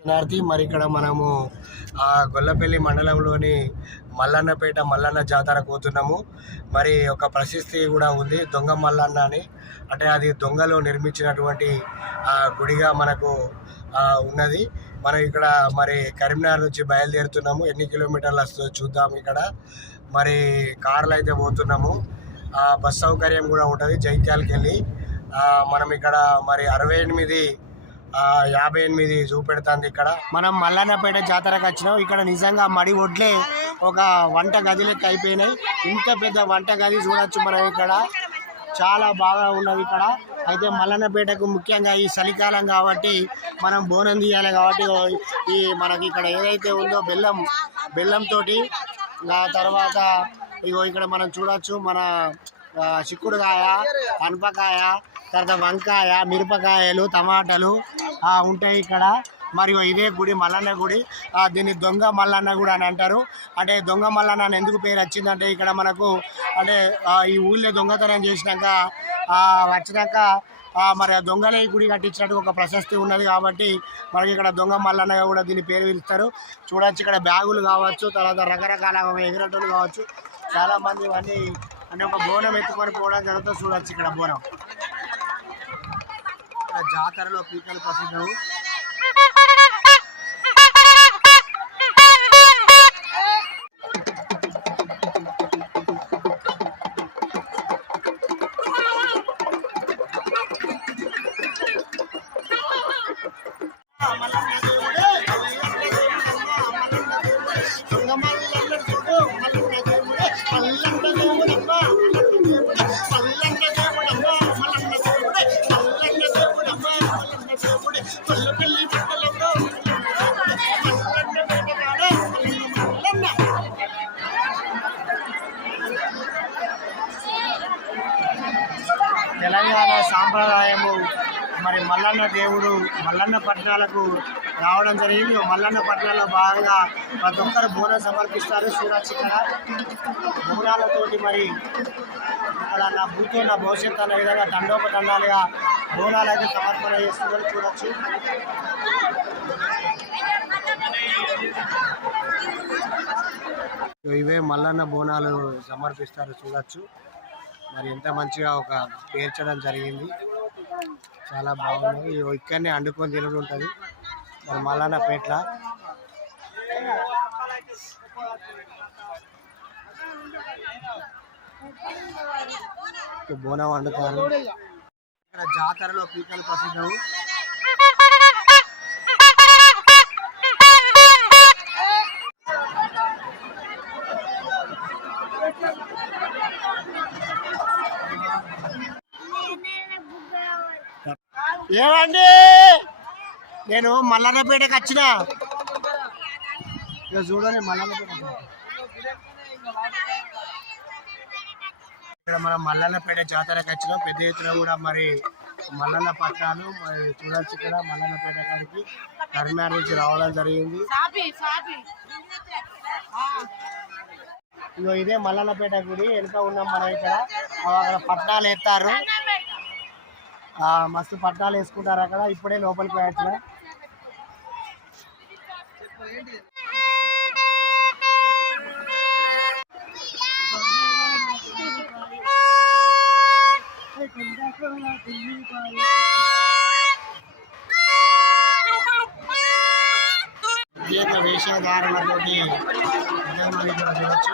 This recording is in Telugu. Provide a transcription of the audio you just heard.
దక్షిణార్థి మరి ఇక్కడ మనము ఆ గొల్లపల్లి మండలంలోని మల్లన్నపేట మల్లన్న జాతర పోతున్నాము. మరి ఒక ప్రశస్తి కూడా ఉంది దొంగ మల్లన్న అని. అంటే అది దొంగలు నిర్మించినటువంటి ఆ గుడిగా మనకు ఉన్నది. మనం ఇక్కడ మరి కరీంనగర్ నుంచి బయలుదేరుతున్నాము. ఎన్ని కిలోమీటర్లు వస్తుందో చూద్దాం ఇక్కడ. మరి కార్లు అయితే పోతున్నాము. ఆ, బస్ సౌకర్యం కూడా ఉంటుంది జైత్యాలకి వెళ్ళి మనం ఇక్కడ మరి అరవై ఎనిమిది యాభై ఎనిమిది చూపెడుతుంది ఇక్కడ. మనం మల్లన్నపేట జాతరకు వచ్చినాం. ఇక్కడ నిజంగా మడి ఒడ్లే ఒక వంట గది లెక్క అయిపోయినాయి. ఇంత పెద్ద వంట గది చూడొచ్చు మనం ఇక్కడ. చాలా బాగా ఉన్నది ఇక్కడ. అయితే మల్లన్నపేటకు ముఖ్యంగా ఈ చలికాలం కాబట్టి మనం బోనం తీయాలి కాబట్టి ఈ మనకి ఇక్కడ ఏదైతే ఉందో బెల్లం బెల్లంతో ఆ తర్వాత ఇగో ఇక్కడ మనం చూడొచ్చు మన చిక్కుడుకాయ అనపకాయ తర్వాత వంకాయ మిరపకాయలు టమాటాలు ఉంటాయి ఇక్కడ. మరియు ఇదే గుడి మల్లన్న గుడి. దీన్ని దొంగ మల్లన్న గుడి అని అంటారు. అంటే దొంగ మల్లన్న అని ఎందుకు పేరు వచ్చిందంటే ఇక్కడ మనకు అంటే ఈ ఊళ్ళో దొంగతనం చేసినాక వచ్చినాక మరి దొంగలే గుడి కట్టించినట్టు ఒక ప్రశస్తి ఉన్నది కాబట్టి మనకి ఇక్కడ దొంగ మల్లన్నగా కూడా దీన్ని పేరు పిలుస్తారు. చూడొచ్చు ఇక్కడ బ్యాగులు కావచ్చు తర్వాత రకరకాల ఎగరటోలు కావచ్చు. చాలామంది ఇవన్నీ అంటే ఒక బోనం ఎత్తుకొని పోవడం జరుగుతుంది. చూడొచ్చు ఇక్కడ బోనం. జాతరలో పీకలు ప్రసిద్ధం. సాంప్రదాయము. మరి మల్లన్న దేవుడు మల్లన్న పట్టణాలకు రావడం జరిగింది. మల్లన్న పట్టణంలో భాగంగా ప్రతి ఒక్కరు బోనం సమర్పిస్తారు. చూడొచ్చు బోనాలతోటి మరి అలా నా భూతో నా భవిష్యత్తు అనే విధంగా దండోపదండాలుగా బోనాలు సమర్పణ చేస్తున్నారు. చూడొచ్చు ఇవే మల్లన్న బోనాలు సమర్పిస్తారు చూడొచ్చు మరి ఎంత మంచిగా ఒక పేర్చడం జరిగింది. చాలా బాగుంది. ఇక్కడనే అండుకొని తినడం ఉంటుంది. మరి మల్లన్న పేట్ల. బోనం వండుతారు. ఇక్కడ జాతరలో పీకలు ప్రసిద్ధం ఏమండి? నేను మల్లన్నపేటకి వచ్చిన. ఇక చూడండి మల్లన్నపేట. ఇక్కడ మనం మల్లన్నపేట జాతరకు వచ్చినాం పెద్ద ఎత్తున కూడా మరి మల్లన్న పట్టాలు మరి చూడొచ్చు ఇక్కడ మల్లన్నపేట కాడికి కరీంనగర్ నుంచి రావడం జరిగింది. ఇదే మల్లన్నపేట గుడి వెనుక ఉన్నాం మనం ఇక్కడ అక్కడ పట్టాలు ఎత్తారు. మస్తు పట్టాలు వేసుకుంటారు అక్కడ ఇప్పుడే లోపలికి పోయట్లే ప్రత్యేక వేషధారణతోటి విజయమణి కూడా చూడొచ్చు